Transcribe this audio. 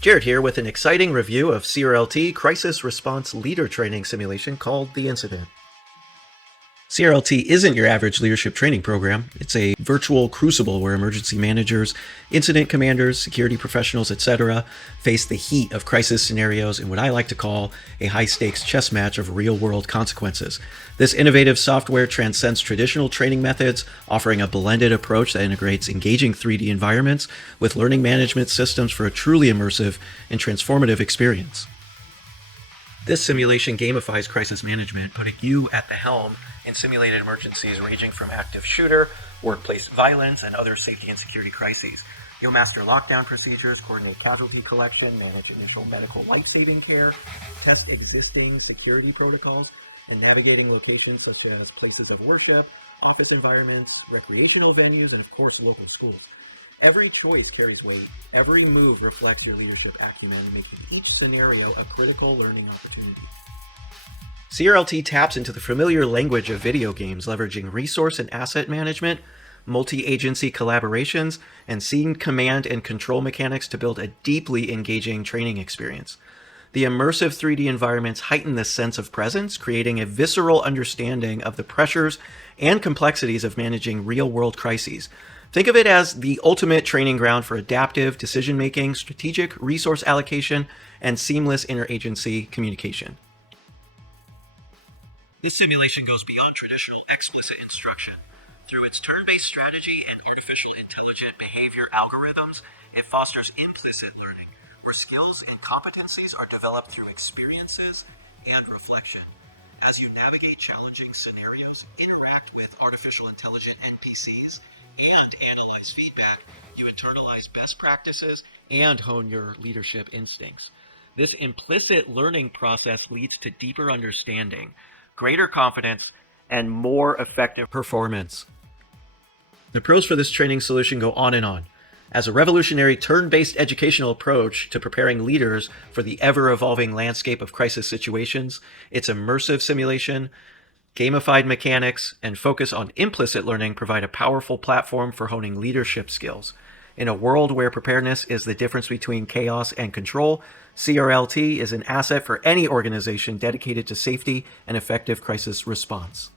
Jared here with an exciting review of CRLT Crisis Response Leader Training Simulation called The Incident. CRLT isn't your average leadership training program. It's a virtual crucible where emergency managers, incident commanders, security professionals, etc. face the heat of crisis scenarios in what I like to call a high-stakes chess match of real-world consequences. This innovative software transcends traditional training methods, offering a blended approach that integrates engaging 3D environments with learning management systems for a truly immersive and transformative experience. This simulation gamifies crisis management, putting you at the helm in simulated emergencies ranging from active shooter, workplace violence, and other safety and security crises. You'll master lockdown procedures, coordinate casualty collection, manage initial medical life-saving care, test existing security protocols, and navigating locations such as places of worship, office environments, recreational venues, and of course local schools. Every choice carries weight. Every move reflects your leadership acumen, making each scenario a critical learning opportunity. CRLT taps into the familiar language of video games, leveraging resource and asset management, multi-agency collaborations, and scene command and control mechanics to build a deeply engaging training experience. The immersive 3D environments heighten the sense of presence, creating a visceral understanding of the pressures and complexities of managing real-world crises. Think of it as the ultimate training ground for adaptive decision-making, strategic resource allocation, and seamless interagency communication. This simulation goes beyond traditional explicit instruction. Through its turn-based strategy and artificial intelligent behavior algorithms, it fosters implicit learning, where skills and competencies are developed through experiences and reflection. As you navigate challenging scenarios, interact with artificial intelligent NPCs, and analyze feedback, you internalize best practices and hone your leadership instincts. This implicit learning process leads to deeper understanding, greater confidence, and more effective performance. The pros for this training solution go on and on. As a revolutionary turn-based educational approach to preparing leaders for the ever-evolving landscape of crisis situations, its immersive simulation, gamified mechanics, and focus on implicit learning provide a powerful platform for honing leadership skills. In a world where preparedness is the difference between chaos and control, CRLT is an asset for any organization dedicated to safety and effective crisis response.